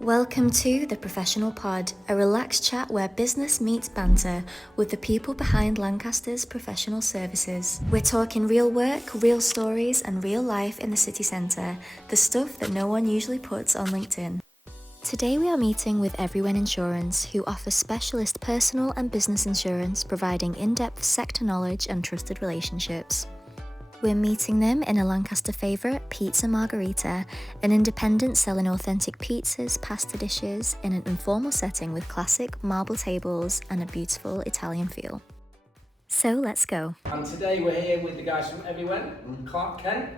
Welcome to The Professional Pod, a relaxed chat where business meets banter with the people behind Lancaster's professional services. We're talking real work, real stories, and real life in the city centre, the stuff that no one usually puts on LinkedIn. Today we are meeting with Everywhen Insurance, who offers specialist personal and business insurance, providing in-depth sector knowledge and trusted relationships. We're meeting them in a Lancaster favourite, Pizza Margherita, an independent selling authentic pizzas, pasta dishes in an informal setting with classic marble tables and a beautiful Italian feel. So let's go. And today we're here with the guys from Everywhen, Clark Kent.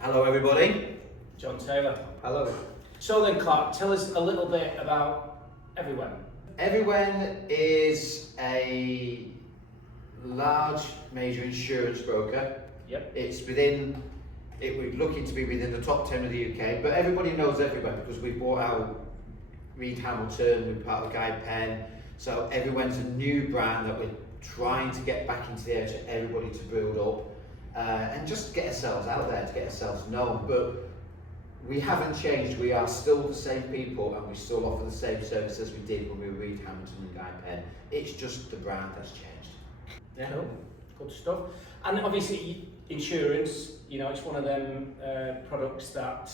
Hello everybody. John Taylor. Hello. So then Clark, tell us a little bit about Everywhen. Everywhen is a large major insurance broker. Yep. We're looking to be within the top 10 of the UK, but everybody knows Everywhen because we bought out Reed Hamilton, we're part of Guy Penn. So Everywhen's a new brand that we're trying to get back into the edge of everybody to build up and just get ourselves out there, to get ourselves known. But we haven't changed, we are still the same people and we still offer the same services we did when we were Reed Hamilton and Guy Penn. It's just the brand that's changed. Yeah, cool. Good stuff. And obviously insurance, it's one of them products that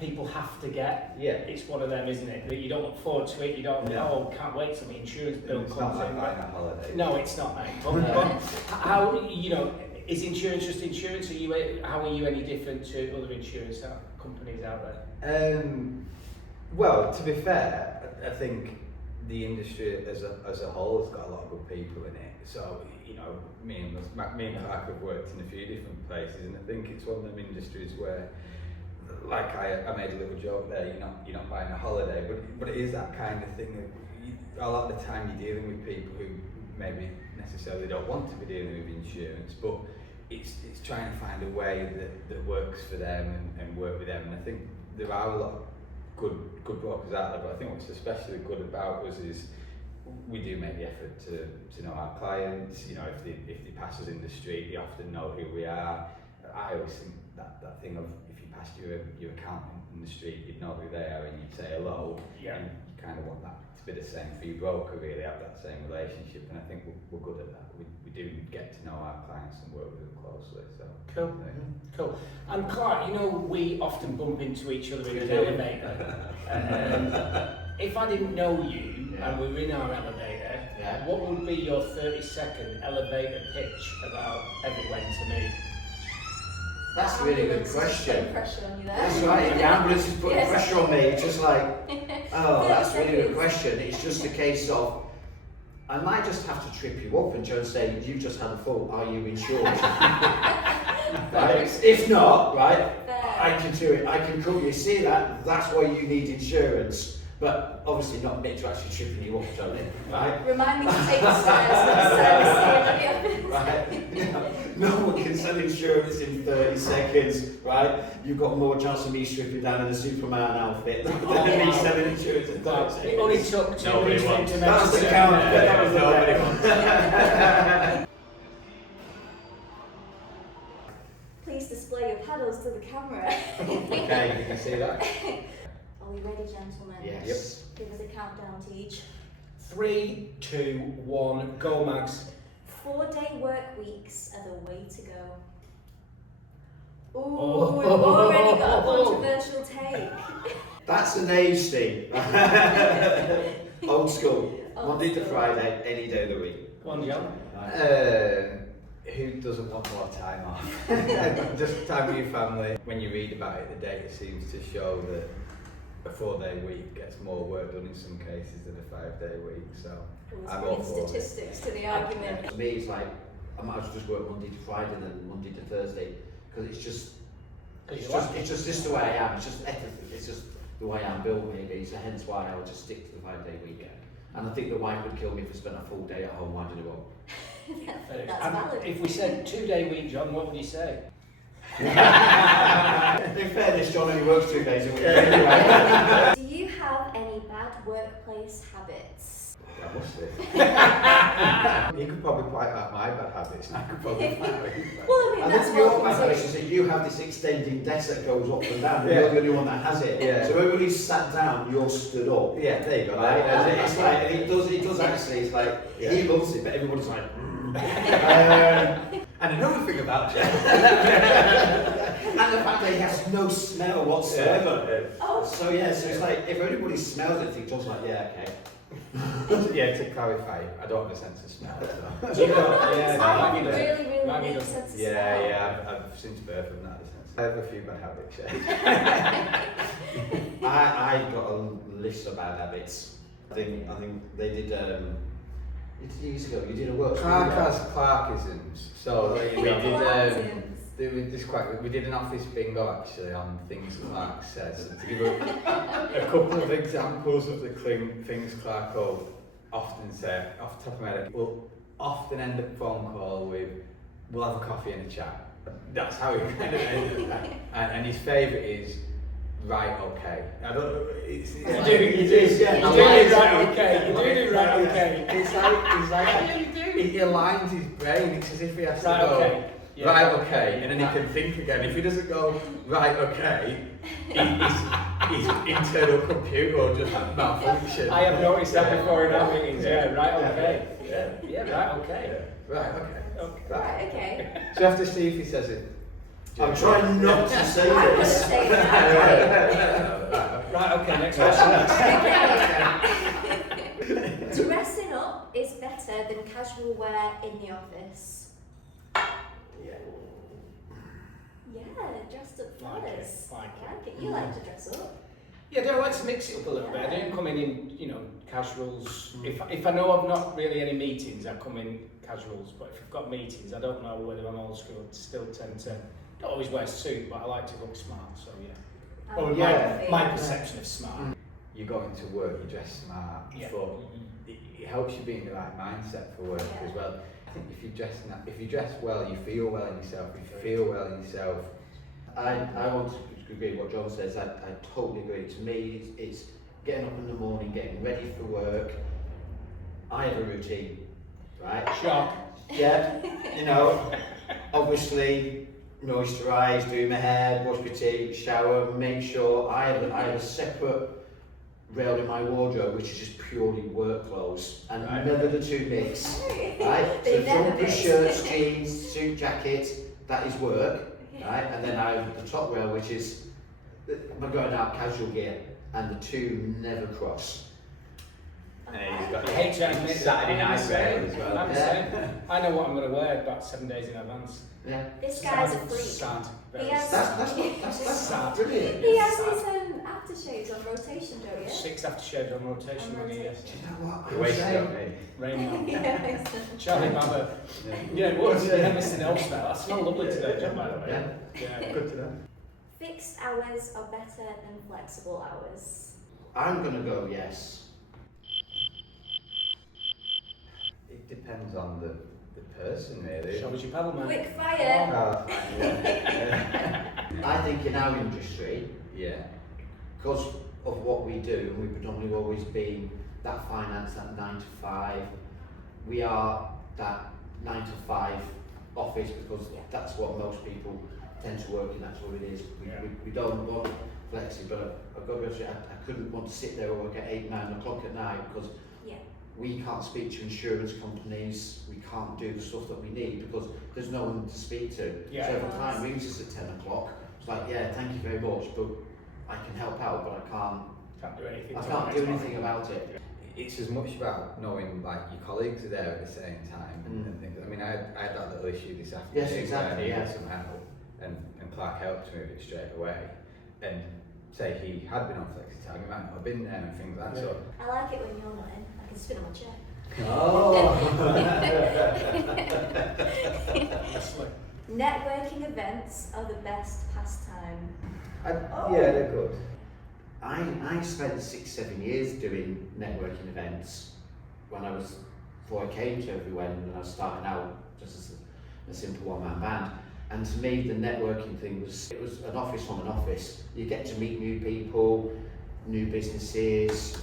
people have to get. Yeah. It's one of them, isn't it? That you don't look forward to it, can't wait till the insurance bill It's comes not like in. buying a holiday. No, it's not, mate. But how, is insurance just insurance? How are you any different to other insurance companies out there? Well, to be fair, I think the industry as a whole has got a lot of good people in it. So, me and Clark have worked in a few different places, and I think it's one of them industries where, like I made a little joke there, you're not buying a holiday, but it is that kind of thing that a lot of the time you're dealing with people who maybe necessarily don't want to be dealing with insurance, but it's trying to find a way that works for them and work with them. And I think there are a lot of good brokers out there, but I think what's especially good about us is we do make the effort to know our clients. If they pass us in the street, they often know who we are. I always think that thing of if you passed your accountant in the street, you'd know who they are and you'd say hello. Yeah. And you kind of want that to be the same for your broker, really, have that same relationship. And I think we're good at that. We do get to know our clients and work with them closely. So Cool. Cool. And Clark, we often bump into each other in an elevator. If I didn't know you and we were in our elevator, what would be your 30-second elevator pitch about Everywhen to me? That's a really good question. Pressure on you there. That's right, the ambulance is putting pressure on me. It's just like, that's a really good question. It's just a case of, I might just have to trip you up and just say, you just had a fall, are you insured? Right? If not, right, I can do it, I can cover you. See that? That's why you need insurance. But obviously not Nick to actually tripping you up, Tony, right? Remind me to take the stairs for the service. Right? No one can sell insurance in 30 seconds, right? You've got more chance of me stripping down in a Superman outfit than me selling insurance in 30 seconds. It only took 2 Nobody minutes for him wants. to That's the mention count. that. That was the Nobody wants. Please display your paddles to the camera. Okay, you can see that. Are we ready, gentlemen? Yes. Give us a countdown to each. 3, 2, 1, go Mags. 4-day work weeks are the way to go. Ooh, Oh. we've already got a controversial take. That's an age thing. Old school. Monday to Friday, any day of the week. Go on, John. Who doesn't want more time off? Just time with your family. When you read about it, the data seems to show that a 4-day week gets more work done in some cases than a 5-day week. So I'm all Let's for bring statistics to the argument. For me, it's like, I might as well just work Monday to Friday than Monday to Thursday, because it's just this the way I am. It's just the way I'm built, maybe. So hence why I would just stick to the 5-day week. And I think the wife would kill me if I spent a full day at home. Why did it all? That's And valid. if we said 2-day week, John, what would you say? In fairness, John only works 2 days a week anyway. Do you have any bad workplace habits? I must have. You could probably quite like my bad habits, and I could probably quite like his bad. Well, I mean, I that's think your what bad habits is that you have this extending desk that goes up and down. Yeah. You're the only one that has it. Yeah. So everybody's sat down, you're stood up. Yeah, there you go. Right? That's it. It's like, and it does actually, it's like, Yeah. he loves it, but everybody's like, And another thing about Jeff. and the fact that he has no smell whatsoever. Oh, So yeah, so it's like, if everybody smells it, it's just like, yeah, okay. Yeah, to clarify, I don't have a sense of smell. So. do you know what? Yeah, I Maggie have a does. really, really Maggie weak does. sense of Yeah, smell. yeah, I've since birth I've not had a sense. I have a few bad habits, yeah. I've got a list of bad habits. I think they did, years ago, you did a workshop. Clark has Clarkisms. So we did Clarkisms. we did an office bingo actually on things Clark says. And to give a couple of examples of the things Clark will often say, off the top of my head, we'll often end a phone call with, we'll have a coffee and a chat. That's how he kind of ended it. And his favourite is, right, okay. I don't know, it's You like- do it right, okay. You do it right, okay. It's like he aligns his brain. It's as if he has to Right, go okay. Yeah. right, okay, and then he can think again. If he doesn't go right, okay, his internal computer will just malfunction. I have noticed that before in our meetings. Yeah. Yeah, right, okay. Yeah. Yeah, right, okay. Right, okay. Okay. Right, okay. So you have to see if he says it. I'm trying not to say I'm going to this. say that. Right, okay, next question. Dressing up is better than casual wear in the office. Yeah, dressed up Like it, fellas. like it. You like to dress up. Yeah, I like to mix it up a little bit. I don't come in, casuals. If I know I've not really any meetings, I come in casuals. But if I've got meetings, I don't know whether I'm old school. I still tend to, not always wear a suit, but I like to look smart. So yeah. Or yeah. my perception of smart. You go into work, you dress smart, Yeah. but it helps you be in the right mindset for work Yeah. as well. I think if you dress well, you feel well in yourself. If you feel well in yourself, I want to agree with what John says. I totally agree. To me, it's getting up in the morning, getting ready for work. I have a routine, right? Shock. Yeah, obviously moisturise, do my hair, brush my teeth, shower, make sure I have a separate rail in my wardrobe which is just purely work clothes and Right. never the two mix, right? They So never jumpers, mix. shirts, jeans, suit, jacket, that is work, right? And then I have the top rail which is my going out casual gear, and the two never cross. and then you've got I hate to admit that. Saturday I'm the night same. rail as well. I'm the same. I know what I'm going to wear about 7 days in advance. Yeah. This guy's a Sad, freak. Sad. Very He has- sad. That's Sad. brilliant. He has his aftershaves on rotation, don't you? 6 aftershaves on rotation On when he rotation. Do you know what? You're wasting on me. Rain Man. Yeah. Charlie Babber. Yeah, it was. Mr. Nelson. I smell lovely today, John, by the way. Yeah. Yeah. Good to know. Fixed hours are better than flexible hours. I'm gonna go yes. It depends on the person really. Show us your paddle, man. Quick fire. I think in our industry, Yeah. because of what we do, and we've predominantly always been that finance, that 9 to 5, we are that 9 to 5 office because that's what most people tend to work in, that's what it is. We don't want flexi, but I've got to be honest with you, I couldn't want to sit there and work at 8, 9 o'clock at night because Yeah. we can't speak to insurance companies, we can't do the stuff that we need because there's no one to speak to. Yeah. So if a client rings us at 10 o'clock, it's like, yeah, thank you very much, but I can help out, but I can't Can't do anything. I till can't next do morning. anything about it. It's as much about knowing like your colleagues are there at the same time and things. I mean, I had that little issue this afternoon Yes, exactly, where I needed yeah. some help and Clark helped me with it straight away. And say he had been on flexi time, he might not have been there and things like that. So I like it when you're not in. I can spin on my chair. Honestly. Networking events are the best pastime. yeah, they're good. I spent 6-7 years doing networking events before I came to Everywhen, and I was starting out just as a simple one-man band. And to me, the networking thing was an office from an office. You get to meet new people, new businesses.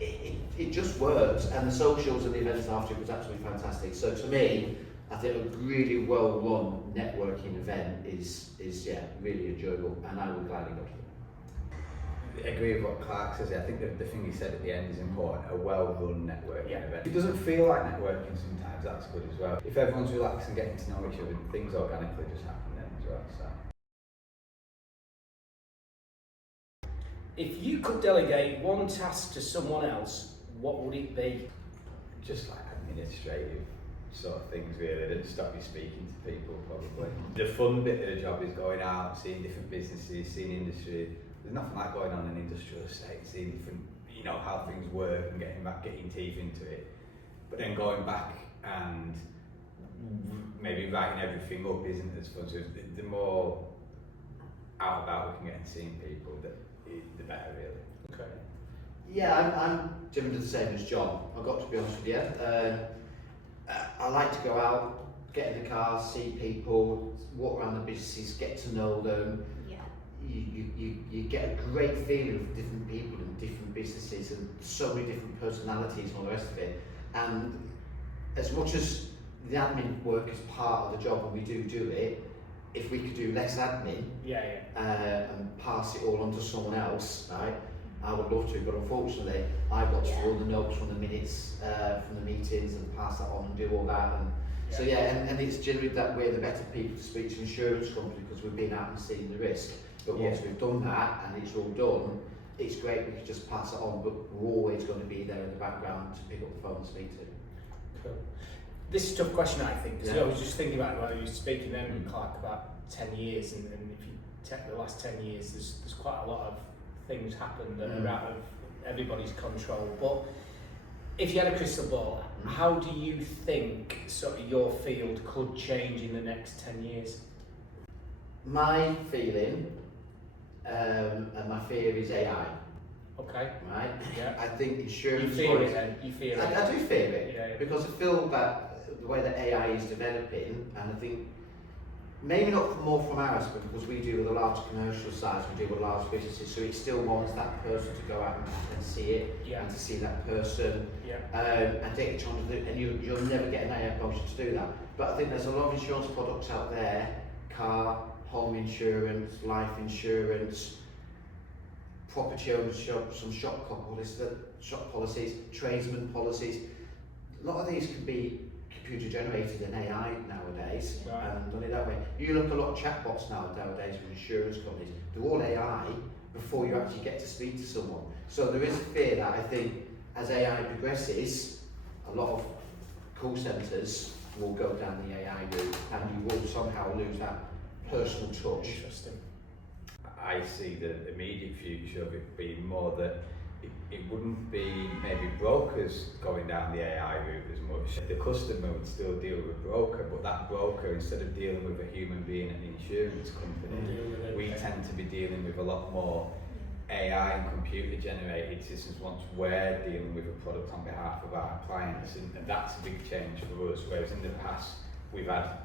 it just works, and the socials and the events after it was absolutely fantastic. So to me, I think a really well run networking event is really enjoyable, and I would gladly go to it. I agree with what Clark says. I think the thing he said at the end is important. A well-run networking event. It doesn't feel like networking sometimes. That's good as well. If everyone's relaxed and getting to know each other, things organically just happen then as well. So. If you could delegate one task to someone else, what would it be? Just like administrative sort of things really, that stop you speaking to people probably. The fun bit of the job is going out, seeing different businesses, seeing industry. There's nothing like going on an industrial estate, seeing different, how things work and getting teeth into it. But then going back and maybe writing everything up isn't as fun. So the more out about we can get and seeing people, the better really. Okay. Yeah, I'm generally the same as John. I've got to be honest with you. I like to go out, get in the car, see people, walk around the businesses, get to know them. Yeah. You get a great feeling for different people and different businesses and so many different personalities and all the rest of it. And as much as the admin work is part of the job and we do it, if we could do less admin and pass it all on to someone else, right? I would love to, but unfortunately, I've got to do all the notes from the minutes, from the meetings, and pass that on and do all that. And so and it's generally that we're the better people to speak to insurance companies because we've been out and seen the risk. But once we've done that and it's all done, it's great we can just pass it on. But we're always going to be there in the background to pick up the phone and speak to. Cool. This is a tough question, I think. Because I was just thinking about it while you were speaking then with Clark about 10 years, and if you take the last 10 years, there's quite a lot of things happen that are out of everybody's control. But if you had a crystal ball, how do you think sort of your field could change in the next 10 years? My feeling and my fear is AI. Okay. Right? Yeah. I think insurance... You fear it then? You fear it? I do fear it. Yeah. Because I feel that the way that AI is developing, and I think maybe not more from our aspect, because we deal with a large commercial size, we deal with large businesses, so it still wants that person to go out and see it, and to see that person, and take it on to do, and you'll never get an AI motion to do that. But I think there's a lot of insurance products out there, car, home insurance, life insurance, property ownership, some shop policies, tradesman policies. A lot of these can be computer generated in AI nowadays, and done it that way. You look at a lot of chatbots nowadays with insurance companies, they're all AI before you actually get to speak to someone. So there is a fear that I think as AI progresses, a lot of call centres will go down the AI route and you will somehow lose that personal touch. Interesting. I see the immediate future of it being more that it wouldn't be maybe brokers going down the AI route as much. The customer would still deal with a broker, but that broker, instead of dealing with a human being at an insurance company, we tend to be dealing with a lot more AI and computer generated systems once we're dealing with a product on behalf of our clients, and that's a big change for us, whereas in the past we've had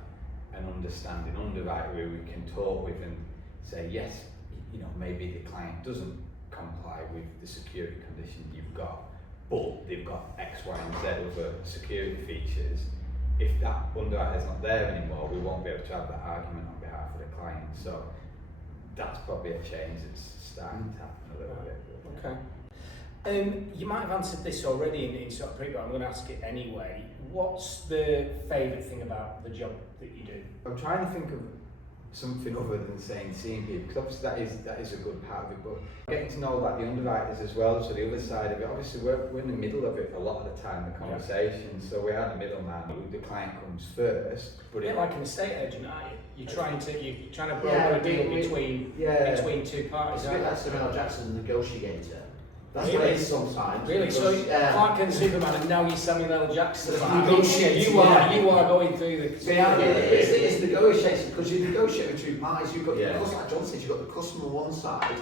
an understanding underwriter who we can talk with and say, yes, maybe the client doesn't comply with the security condition you've got, but they've got X, Y and Z other security features. If that underwriter's not there anymore, we won't be able to have that argument on behalf of the client. So that's probably a change that's starting to happen a little bit. Okay. You might have answered this already in sort of pre, but I'm going to ask it anyway. What's the favourite thing about the job that you do? I'm trying to think of something other than seeing people, because obviously that is a good part of it, but getting to know like the underwriters as well, so the other side of it, obviously we're in the middle of it a lot of the time, the conversation, so we are the middleman, the client comes first. But a bit like an estate agent, aren't you? You're trying to broker a deal between two parties. It's a bit like Samuel Jackson, the negotiator. That's what it is sometimes. Really? Because, so Clark Kent Superman, and now you're Samuel L. Jackson. Negotiating. You are going through the. It's negotiation, because you negotiate with two parties. You've got, because like John said, you've got the customer on one side,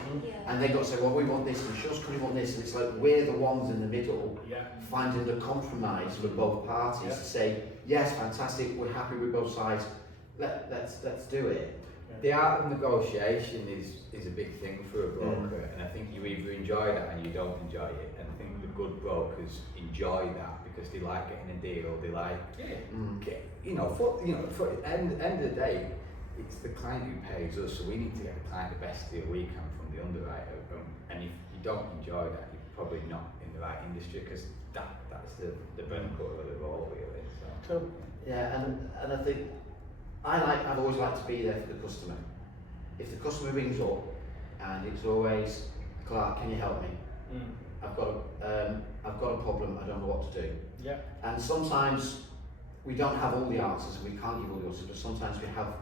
and they've got to say, well, we want this, and insurance company want this, and it's like we're the ones in the middle, finding the compromise with both parties to say, yes, fantastic, we're happy with both sides. Let's do it. the art of negotiation is a big thing for a broker, and I think you either enjoy that and you don't enjoy it. And I think the good brokers enjoy that because they like getting a deal. They like, for end of the day, it's the client who pays us, so we need to get the client the best deal we can from the underwriter. And if you don't enjoy that, you're probably not in the right industry, because that's the bread and butter of the role, really. So. Cool. Yeah, and I think I've always liked to be there for the customer. If the customer rings up and it's always, Clark, can you help me? I've got a problem, I don't know what to do. Yeah. And sometimes we don't have all the answers, and we can't give all the answers, but sometimes we have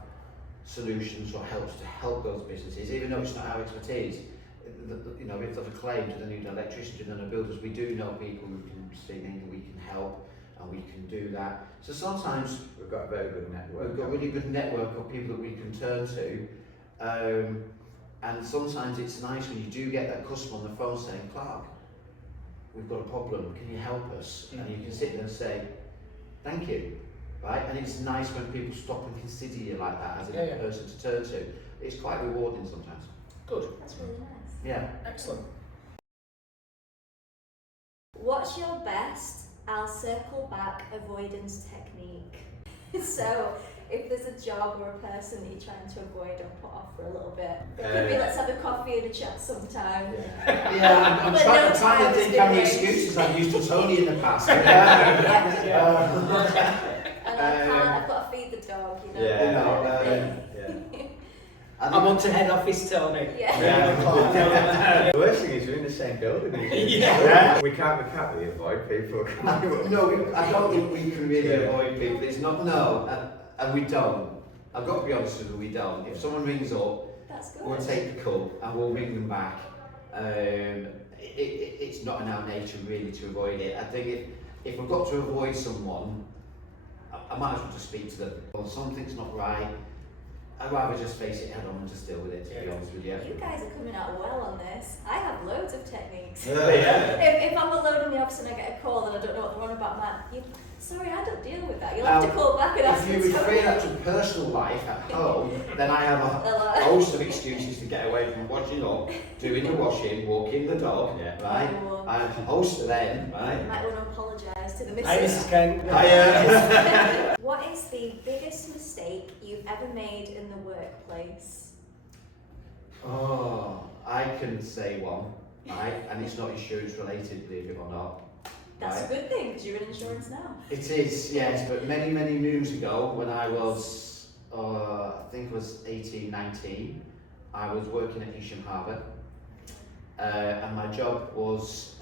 solutions or helps to help those businesses, even though it's not our expertise. If there's a claim to the new electrician, to the new builders, we do know people who can see maybe we can help, and we can do that. So sometimes We've got a very good network. we've got a really good network of people that we can turn to, and sometimes it's nice when you do get that customer on the phone saying, Clark, we've got a problem, can you help us? And you can sit there and say, thank you, right? And it's nice when people stop and consider you like that as a person to turn to. It's quite rewarding sometimes. Good. That's really nice. Yeah. Excellent. What's your best, I'll circle back, avoidance technique? So, if there's a job or a person that you're trying to avoid or put off for a little bit, it could be let's have a coffee and a chat sometime. Yeah, I'm But trying, no I'm trying time to is think how many doing. excuses I've used to Tony in the past. And I've got to feed the dog, you know. I'm on to head office, Tony. The worst thing is we're in the same building. We can't really avoid people. No, I don't think we can really avoid people. It's not, and we don't. I've got to be honest with you, we don't. If someone rings up, That's good. we'll take the call and we'll ring them back. It's not in our nature really to avoid it. I think if we've got to avoid someone, I might as well just speak to them. Or something's not right, I'd rather just face it head on and just deal with it, to be honest with you. You guys are coming out well on this. I have loads of techniques. Yeah. If I'm alone in the office and I get a call and I don't know what they're on about, sorry, I don't deal with that. You'll have to call back and ask me. If you refer that to personal life at home, then I have a host of excuses to get away from washing up, doing the washing, walking the dog, right? I have a host of them, right? You might want to apologise to the Hi, missus. Mrs. Ken. What is the biggest mistake you've ever made in the workplace? Oh, I can say one, right? And it's not insurance related, believe it or not. That's a good thing because you're in insurance now. It is, yes, but many, many moons ago when I was, I think it was 18, 19, I was working at Isham Harbour, and my job was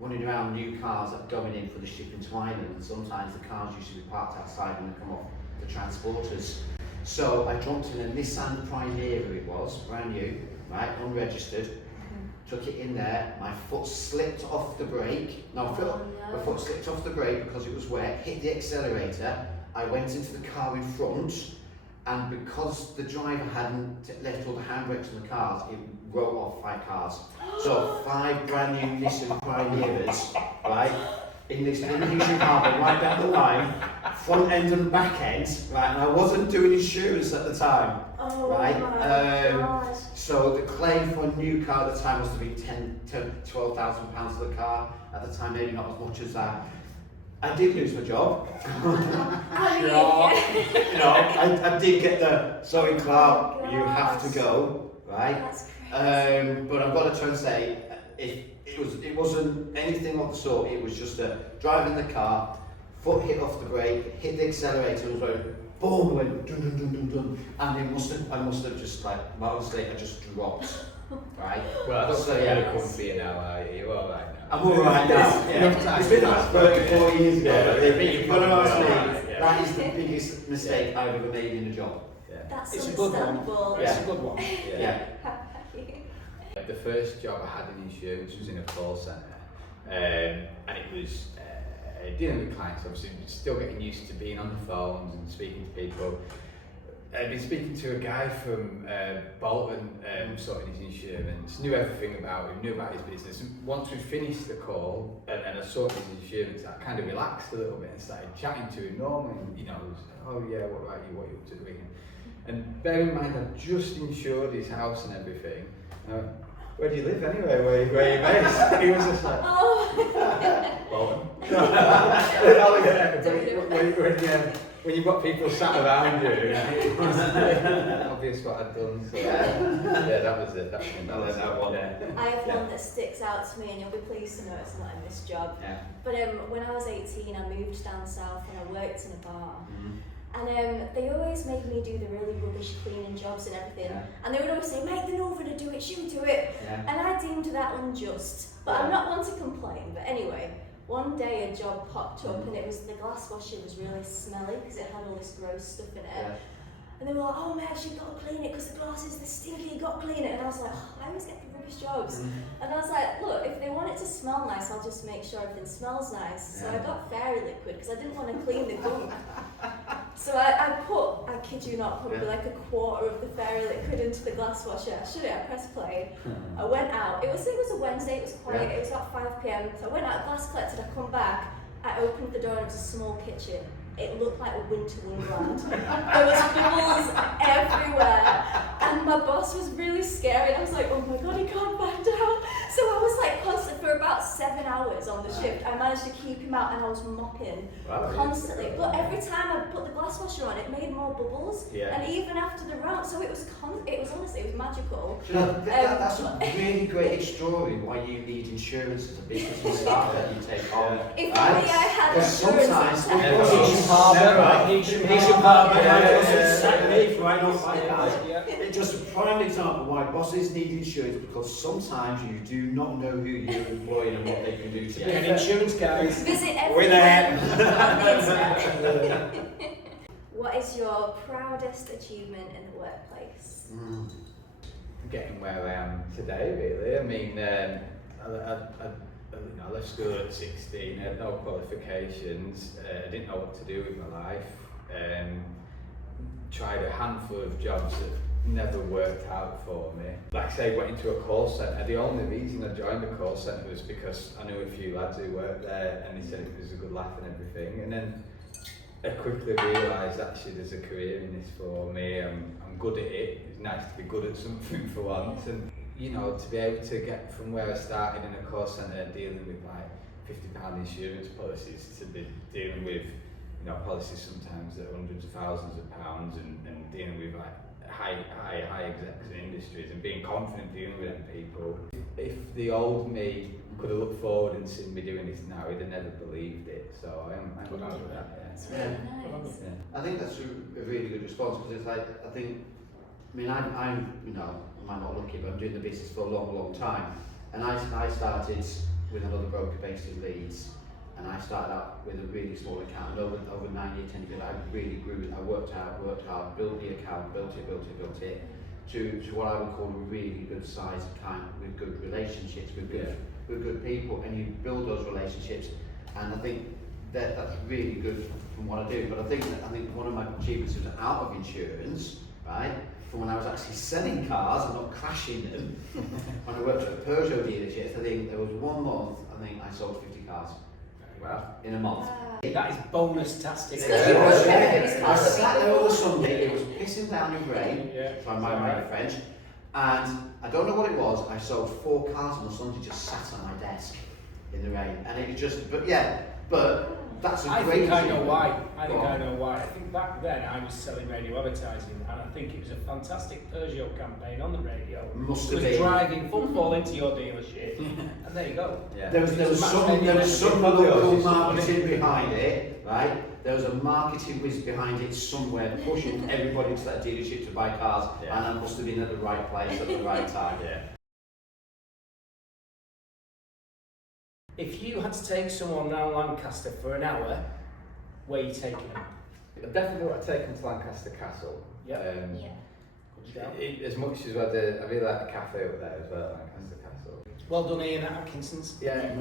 running around new cars that were going in for the shipping to Ireland, and sometimes the cars used to be parked outside when they come off the transporters. So I jumped in a Nissan Primera, it was, brand new, right, unregistered. Took it in there, my foot slipped off the brake. My foot slipped off the brake because it was wet, hit the accelerator. I went into the car in front, and because the driver hadn't left all the handbrakes on the cars, it wrote off 5 cars. So 5 brand new Nissan Primeras, right, in this Isham Harbour, right down the line, front end and back end, right, and I wasn't doing insurance at the time. Oh right? my God. So the claim for a new car at the time was to be £12,000 for the car. At the time, maybe not as much as that. I did lose my job. I did get the sorry, Clark, you have to go, right? But I've got to try and say, it wasn't anything of the sort. It was just driving the car, foot hit off the brake, hit the accelerator, and was going boom, went dun dun dun dun dun, and I must have just honestly, I just dropped, right? Well, I don't So, think yeah. you're comfy now, are you? You're all right now. I'm all right now. Yeah. It's been about 34 years ago. Yeah. But honestly, Yeah. that is the biggest mistake I've ever made in a job. Yeah. That's It's a good one. understandable. It's a good one. Yeah. The first job I had in insurance was in a call centre, and it was dealing with clients, obviously, still getting used to being on the phones and speaking to people. I'd been speaking to a guy from Bolton, sorting his insurance, knew everything about him, knew about his business. And once we finished the call and I sorted his insurance, I kind of relaxed a little bit and started chatting to him normally. You know, oh yeah, what about you, what are you up to doing? And bear in mind, I'd just insured his house and everything. And I went, where do you live anyway? Where are you based? He was just like, Bolton. When you've got people sat around you, it was obvious what I'd done. So yeah, that was it. I learned that one. Yeah. I have one that sticks out to me, and you'll be pleased to know it's not in this job. Yeah. But when I was 18, I moved down south and I worked in a bar. Mm-hmm. And they always made me do the really rubbish cleaning jobs and everything. Yeah. And they would always say, mate, they're not going to do it, should we do it? Yeah. And I deemed that unjust. But I'm not one to complain. But anyway, one day a job popped up and it was the glass washer was really smelly because it had all this gross stuff in it. Yeah. And they were like, oh man, you've got to clean it because the glass is this stinky, you've got to clean it. And I was like, oh, I always get the rubbish jobs. And I was like, look, if they want it to smell nice, I'll just make sure everything smells nice. So I got fairy liquid because I didn't want to clean the gunk. So I kid you not, probably like a quarter of the fairy liquid into the glass washer. I pressed play. I went out. It was a Wednesday, it was quiet, it was about 5 p.m. So I went out, glass collected, I come back, I opened the door and it was a small kitchen. It looked like a winter wonderland. There was bubbles everywhere. And my boss was really scary. I was like, oh my God, he can't find out. So I was like constant for about 7 hours on the shift. I managed to keep him out and I was mopping constantly. But every time I put the glass washer on, it made more bubbles. Yeah. And even after the round, so it was honestly, it was magical. You know, that's a really great story why you need insurance as a business and staff that you take on. If only I had Because insurance. sometimes it's just a prime example why bosses need insurance, because sometimes you do not know who you're employing and what they can do to you. Get insurance, guys. Visit We're Everywhen there. on the internet. What is your proudest achievement in the workplace? Getting where I am today, really. I mean, I left school at 16, I had no qualifications, I didn't know what to do with my life. Tried a handful of jobs that never worked out for me. Like I say, went into a call centre. The only reason I joined the call centre was because I knew a few lads who worked there and they said it was a good laugh and everything. And then I quickly realised actually there's a career in this for me. I'm good at it. It's nice to be good at something for once. And you know, to be able to get from where I started in a call centre dealing with like £50 insurance policies to be dealing with policies sometimes that are hundreds of thousands of pounds and dealing with like high execs in industries and being confident dealing with them people. If the old me could have looked forward and seen me doing this now, he'd have never believed it. So I'm proud of that. It's really nice. I think that's a really good response, because it's like, I mean, I'm I might not lucky, but I'm doing the business for a long time. And I started with another broker based in Leeds, and I started out with a really small account. And over 9 years, 10 years, I really grew it. I worked hard, built the account, built it to what I would call a really good size account with good relationships, with good people, and you build those relationships. And I think that's really good from what I do. But I think one of my achievements was out of insurance, right? From when I was actually selling cars and not crashing them. When I worked at a Peugeot dealership, I think there was 1 month, I sold 50 cars. Wow. In a month. That is bonus-tastic. I sat there on a Sunday, it was pissing down in rain, if I might my French, and I don't know what it was, I sold 4 cars on a Sunday, just sat on my desk in the rain. And it was just, but that's a great think I know achievement. why. I know why. I think back then I was selling radio advertising, and I think it was a fantastic Peugeot campaign on the radio. Must It have was been. driving football into your dealership, and there you go. Yeah. There was some local marketing behind it, right? There was a marketing whiz behind it somewhere, pushing everybody to that dealership to buy cars, and I must have been at the right place at the right time. Yeah. If you had to take someone around Lancaster for an hour, where are you taking them? I definitely want to take them to Lancaster Castle. Yeah. Yeah. As much as I really like the cafe over there as well, Lancaster Castle. Well done, Ian at Atkinson's. Yeah.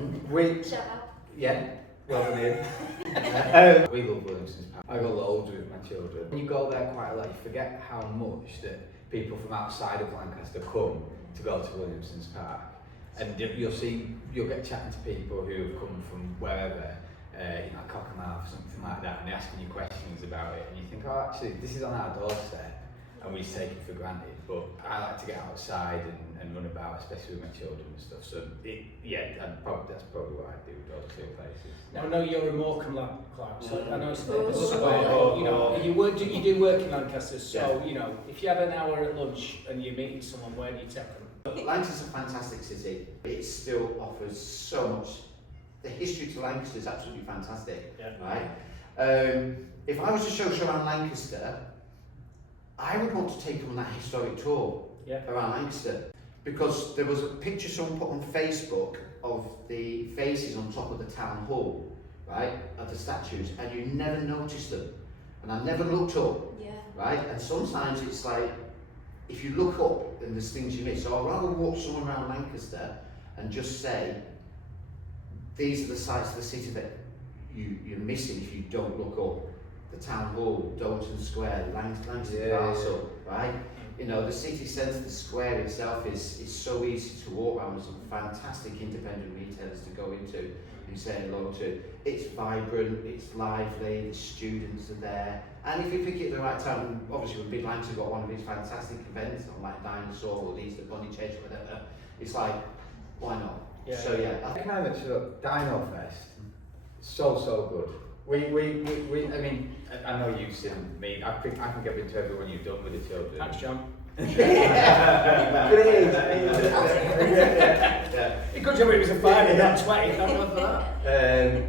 Shut up. Yeah. Well done, Ian. We love Williamson's Park. I go loads with my children. When you go there quite a lot, you forget how much that people from outside of Lancaster come to go to Williamson's Park. And you'll get chatting to people who have come from wherever, Cockermouth or something like that, and they're asking you questions about it, and you think, oh, actually, this is on our doorstep. and we just take it for granted. But I like to get outside and run about, especially with my children and stuff. So that's probably what I do with those two places. Now I know you're a Morecambe lad, Clark, so I know it's a bit of a Oh. square, but you know, you do work in Lancaster, so Yeah. you know, if you have an hour at lunch and you're meeting someone, where do you take them? Lancaster's a fantastic city. It still offers so much. The history to Lancaster is absolutely fantastic, Yeah. right? If I was to show around Lancaster, I would want to take them on that historic tour around Lancaster, because there was a picture someone put on Facebook of the faces on top of the town hall, right, of the statues, and you never noticed them. And I never looked up, Yeah. right? And sometimes it's like, if you look up and there's things you miss. So I'd rather walk someone around Lancaster and just say, these are the sites of the city that you're missing if you don't look up. The town hall, Dalton Square, Lancaster Castle, right? You know, the city centre, the square itself is so easy to walk around with some fantastic independent retailers to go into and say hello to. It's vibrant, it's lively, the students are there. And if you pick it at the right time, obviously when Big Lancaster got one of these fantastic events on like Dinosaur or these, the Bunny Chase or whatever, it's like, why not? Yeah. So yeah. Can I mention that Dino Fest? So good. I mean, I know you've seen me. I think I've been to everyone you've done with the children. Thanks, John. Yeah. Good job it was a 5 and not 20, thank God for that.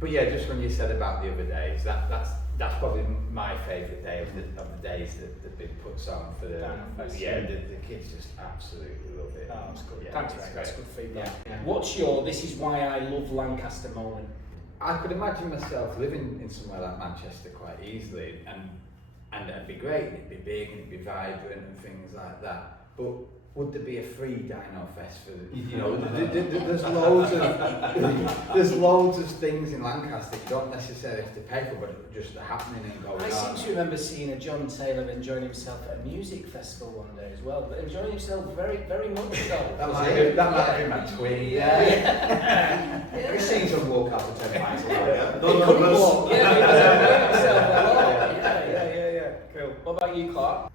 But yeah, just when you said about the other days, that's probably my favourite day of the days that have been put on for the the kids just absolutely love it. Oh, that's good. Yeah, Thanks, it's Ray. That's great. good feedback. Yeah. What's your "This is why I love Lancaster" moment? I could imagine myself living in somewhere like Manchester quite easily, and it'd be great, and it'd be big, and it'd be vibrant, and things like that. But would there be a free Dino Fest for there's loads of things in Lancaster you don't necessarily have to pay for, but just happening and going I on. seem to remember seeing a John Taylor enjoying himself at a music festival one day as well, but enjoying himself very, very much so. That might have been my twin. We've seen some walk out for 10 pints. He couldn't walk. Yeah, he was enjoying himself a lot. Yeah. Cool. What about you, Clark?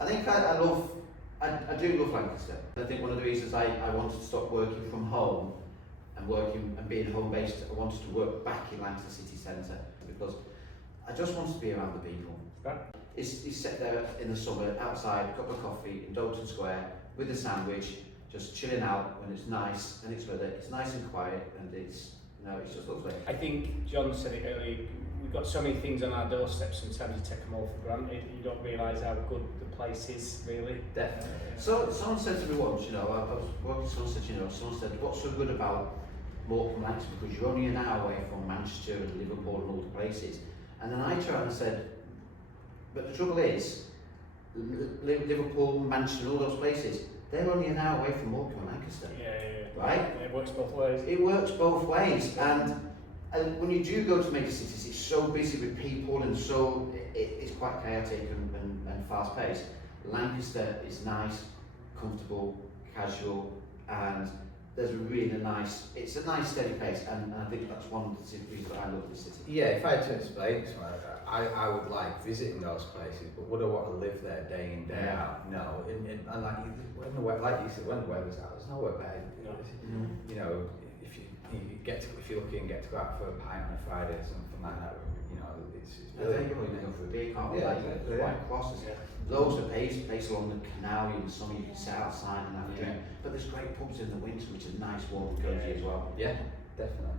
I think I do love Lancaster. I think one of the reasons I wanted to stop working from home and being home based, I wanted to work back in Lancaster city centre because I just wanted to be around the people. Right. He's sat there in the summer outside, cup of coffee in Dalton Square with a sandwich, just chilling out when it's nice and it's weather. It's nice and quiet and it's just lovely. I think John said it earlier, we've got so many things on our doorstep, sometimes you take them all for granted. You don't realise how good the place is, really. Definitely. So someone said to me once, I was working, someone said, what's so good about Morecambe Lancaster, because you're only an hour away from Manchester and Liverpool and all the places. And then I turned and said, but the trouble is, Liverpool, Manchester, all those places, they're only an hour away from Morecambe and Lancaster. Yeah. Right? It works both ways. It works both ways, and when you do go to major cities, it's so busy with people and so it's quite chaotic and fast paced. Lancaster is nice, comfortable, casual, and there's a really nice, it's a nice steady pace, and I think that's one of the reasons I love the city. Yeah, if I had to explain something like that, I would like visiting those places, but would I want to live there day in, day out? No. And like you said, when the weather's out, there's nowhere better. Mm-hmm. You know, if you're lucky and get to go out for a pint on a Friday or something like that, it's There you go, you can go for a beer, can't we? Quite close. Loads of places along the canal in the summer, you can sit outside and have a drink. But there's great pubs in the winter, which are nice, warm, and cosy as well. Yeah, definitely.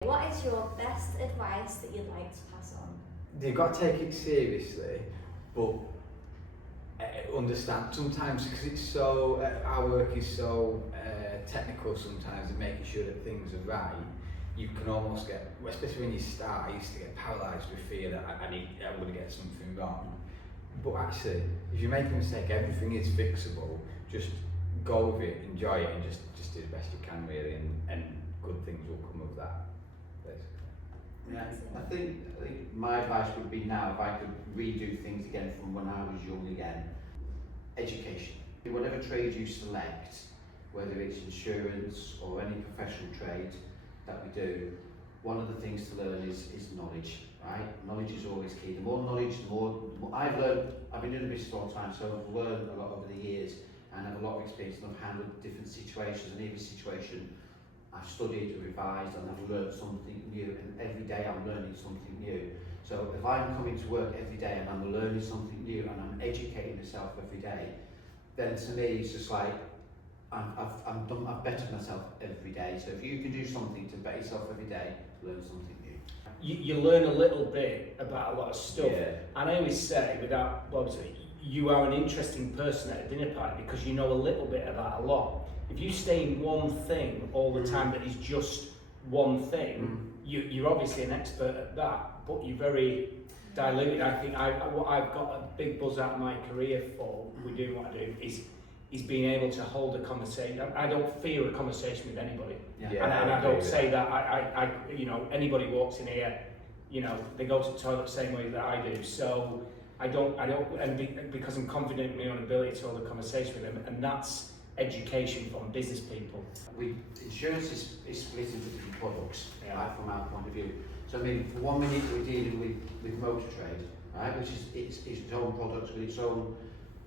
What is your best advice that you'd like to pass on? You've got to take it seriously, but understand sometimes, because it's so our work is so technical sometimes, and making sure that things are right, you can almost get, especially when you start, I used to get paralysed with fear that I'm going to get something wrong. But actually, if you make a mistake, everything is fixable. Just go with it, enjoy it, and just do the best you can, really, and good things will come of that, basically. Yeah, I think my advice would be now, if I could redo things again from when I was young again, education. Whatever trade you select, whether it's insurance or any professional trade that we do, one of the things to learn is knowledge, right? Knowledge is always key. The more knowledge, the more I've learned. I've been doing business all the time, so I've learned a lot over the years and have a lot of experience, and I've handled different situations, and every situation I've studied, revised, and I've learned something new, and every day I'm learning something new. So if I'm coming to work every day and I'm learning something new and I'm educating myself every day, then to me it's just like I've bettered myself every day. So if you can do something to better yourself every day, learn something new. You learn a little bit about a lot of stuff. Yeah. And I always say, without obviously, you are an interesting person at a dinner party because you know a little bit about a lot. If you stay in one thing all the time that is just one thing, you're obviously an expert at that, but you're very diluted. I think what I've got a big buzz out of my career for, with doing what I do, is being able to hold a conversation. I don't fear a conversation with anybody. Yeah. And I don't say that. I anybody walks in here, they go to the toilet the same way that I do. So I don't, because I'm confident in my own ability to hold a conversation with them, and that's education from business people. Insurance is split into different products, Yeah. right, from our point of view. So I mean, for 1 minute we're dealing with motor trade, right, which is its own product with its own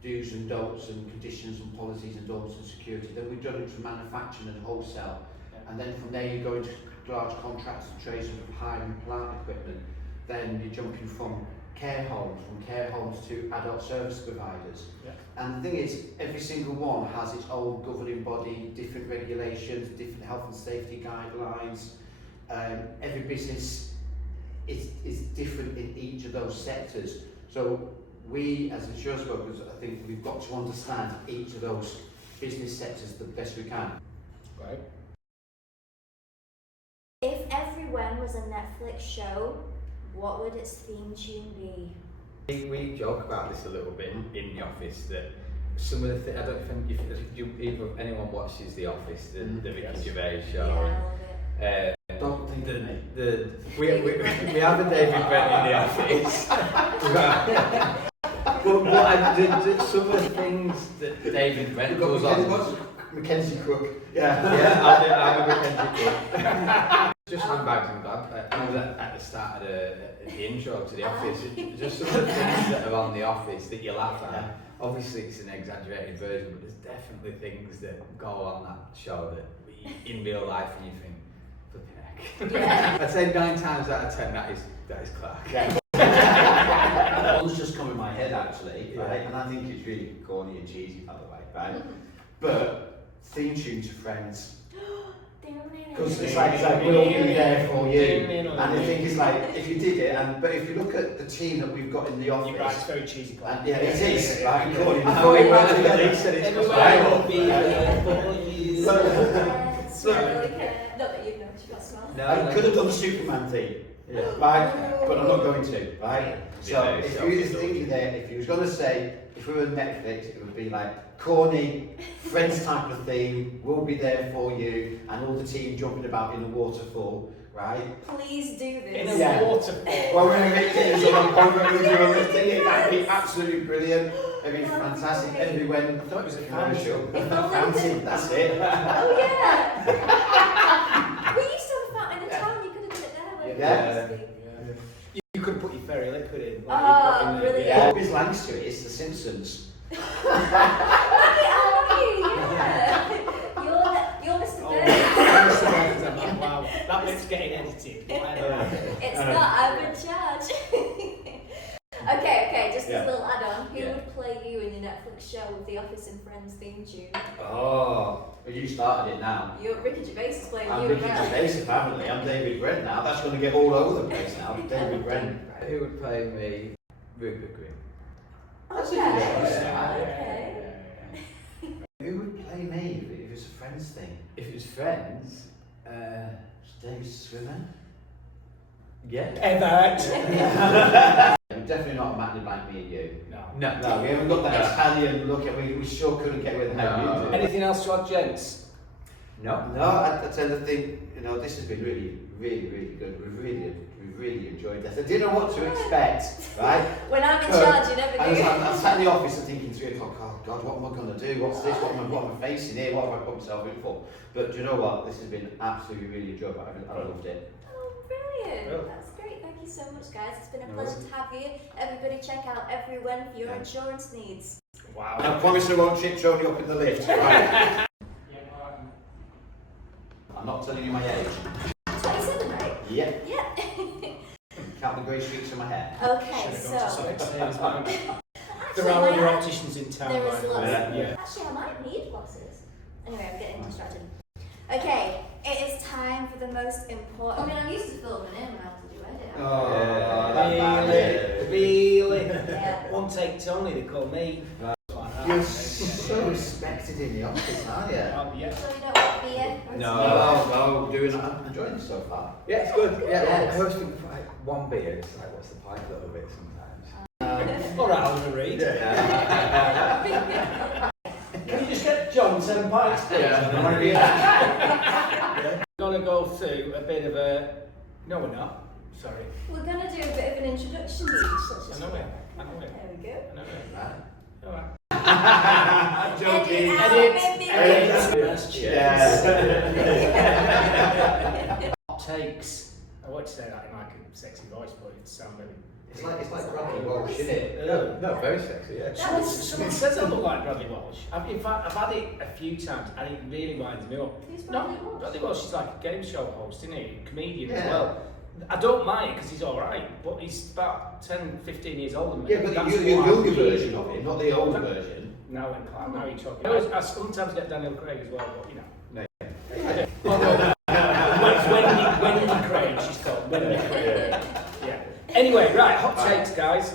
do's and don'ts and conditions and policies and don'ts and security. Then we've done it for manufacturing and wholesale. Yeah. And then from there you go into large contracts and trades of hiring plant equipment. Then you're jumping from care homes to adult service providers. Yeah. And the thing is, every single one has its own governing body, different regulations, different health and safety guidelines. Every business is different in each of those sectors. So we, as insurance brokers, I think we've got to understand each of those business sectors the best we can. Right. If Everywhen was a Netflix show, what would its theme tune be? We joke about this a little bit in the office, that some of the things, I don't think if anyone watches The Office, the Ricky Gervais show. Yeah, I love it. Don't think We have a David Brent in the office. but some of the things that David Brent goes on. Mackenzie Crook. Yeah. I'm a Mackenzie Crook. Just handbags and bag. I was at the start of the intro to The Office. Just some of the things that are on The Office that you laugh at. Yeah. Obviously, it's an exaggerated version, but there's definitely things that go on that show that in real life, and you think, flipping heck. Yeah. I'd say 9 times out of 10 that is Clark. Yeah. One's just come in my head actually, right? And I think it's really corny and cheesy, by the way, right? But theme tune to Friends. Because it's like we'll be there for you. And the thing is, like, if you did it, but if you look at the team that we've got in the office, You're right, it's very cheesy. and yeah, it is, right? Corny. Before we went to the league, said it's just I will be there for you. Not that you know, she got smell. I could have done the Superman theme, right? But I'm not going to, right? So if you was thinking there, if you was going to say, if we were Netflix, it would be like corny, Friends type of theme, we'll be there for you, and all the team jumping about in a waterfall, right? Please do In this. a waterfall. Well, we're going to make it as a point where we do a listing, that'd be absolutely brilliant. It'd be fantastic. Everywhen, I thought it was a commercial. If only Fountain, that's it. Oh yeah. We used to have a fountain in town. You could have done it there. Like, Yeah. You could put your fairy liquid in. Like Oh, you've got in the- brilliant. Yeah, Bobby's Langs to it, it's The Simpsons. Look at you, yeah. You're Mr. Burns. Wow, that bit's getting edited. Whatever. It's not, I'm in charge. Okay, just Yeah. as a little add-on, who Yeah. would play you in the Netflix show with The Office and Friends theme tune? Oh, well, you started it now. You're Ricky Gervais is playing I'm you Ricky now. Gervais, apparently. I'm David Brent now. That's going to get all over the place now. David Brent. Who would play me? Rupert Green. That's a Okay. good choice. Okay. Who would play me if it was a Friends thing? If it was Friends, David Swimmer? yeah. Ever. We're definitely not a Matley like me and you. No. No, we haven't got that Italian look at we sure couldn't get away with how No. you do. Anything else to add, gents? No. No, I tend to think, this has been really, really, really good. We've really enjoyed this. I didn't know what to expect, right? When I'm in But charge, you never do. I sat in the office and thinking 3 o'clock, oh God, what am I going to do? What's this? What am I facing here? What have I put myself in for? But do you know what? This has been absolutely really enjoyable. I loved it. Oh, Well. That's great. Thank you so much, guys. It's been a No pleasure worries. to have you. Everybody, check out Everywhen for your Yeah. insurance needs. Wow. And I promise I won't trip Tony up in the lift. Right. I'm not telling you my age. 27, right? Yeah. Yeah. Count the grey streaks in my hair. Okay, Should've gone to so something same as mine. actually, There are other my- opticians in town, there by is the lots. way. Yeah. Actually, I might need glasses. Anyway, I'm getting distracted. Okay, it is time for the most important. I mean, I'm used to filming in when I have to do edit. Oh, Really? Yeah. One take Tony, they call me. You're so respected in the office, aren't you? Yeah. So you don't want beer? No, doing that. I'm enjoying it so far. Yeah, it's good. Yeah, Yeah. I always think like one beer, it's like, what's the point a little bit sometimes. All right, I'll read. Can you just get John 7 pints, please? Yeah. We're going to go through a bit of a... No, we're not. Sorry. We're going to do a bit of an introduction each. Let's I just know it. I know it. There we go. I know it. Right. All right. I'm joking. Edit out, baby. Edit. Yeah. Hot takes. I won't say that in like a sexy voice, but it sounds very... It's like Bradley Walsh, isn't it? No, very sexy, yeah. Someone says I look like Bradley Walsh. In fact, I've had it a few times and it really winds me up. Who's Bradley Walsh? Bradley Walsh is like a game show host, isn't he? Comedian as Yeah. well. I don't mind it because he's alright, but he's about 10, 15 years older than me. Yeah, but That's the what I younger really version of it, not the older version. Now you're talking. I sometimes get Daniel Craig as well, but you know. No. Wendy Craig, she's called. Wendy Craig. Yeah. Anyway, right, hot takes, guys.